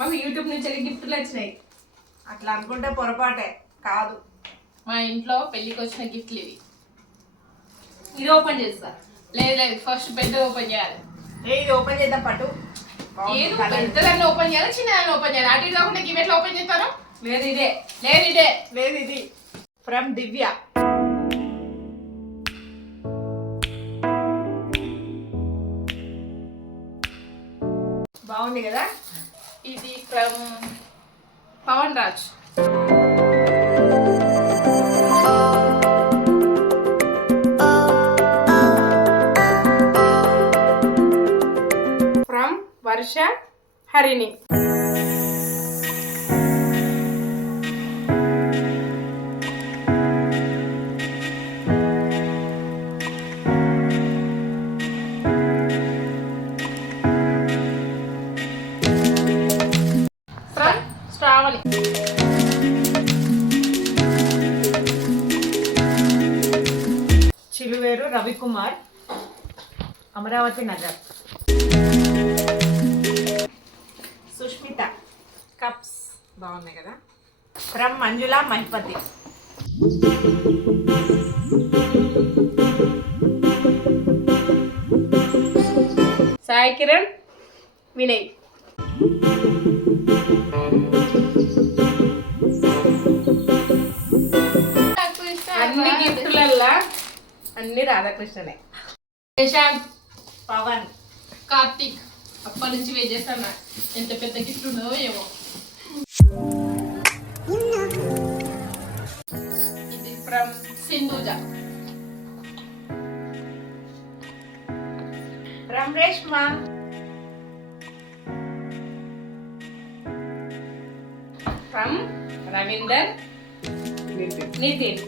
మాకు యూట్యూబ్ నుంచి గిఫ్ట్లు వచ్చినాయి. అట్లా అనుకుంటే పొరపాటే కాదు. మా ఇంట్లో పెళ్ళికి వచ్చిన గిఫ్ట్లు ఇవి. ఇది ఓపెన్ చేస్తా. లేదు ఫస్ట్ పెద్ద ఓపెన్ చేయాలి. ఇది ఓపెన్ చేద్దాం పట్టు. ఏదో పెద్దదాన్ని ఓపెన్ చేయాలి, చిన్నదాన్ని ఓపెన్ చేయాలి. అటు ఇటు కాకుండా గివ్ ఎట్లా ఓపెన్ చేస్తారో. లేదు ఇది ఫ్రమ్ దివ్య. బాగుంది కదా. ఇది from Pavan Raj. From Varsha Harini. Sravani. Chiluveru Ravikumar, Amaravati Nagar. Sushmita cups బాగున్నాయి కదా. ఫ్రమ్ మంజుల మహిపతి. సాయి కిరణ్ వినయ్. అన్ని గిఫ్ట్లల్లా అన్ని రాధాకృష్ణనే. ప్రశాంత్, పవన్, కార్తీక్. అప్పటి నుంచి వెయిట్ చేస్తాను ఎంత పెద్ద గిఫ్ట్ ఉండదో ఏమో. ఇది from Sindhuja. From Reshma. From Ravinder Nitin.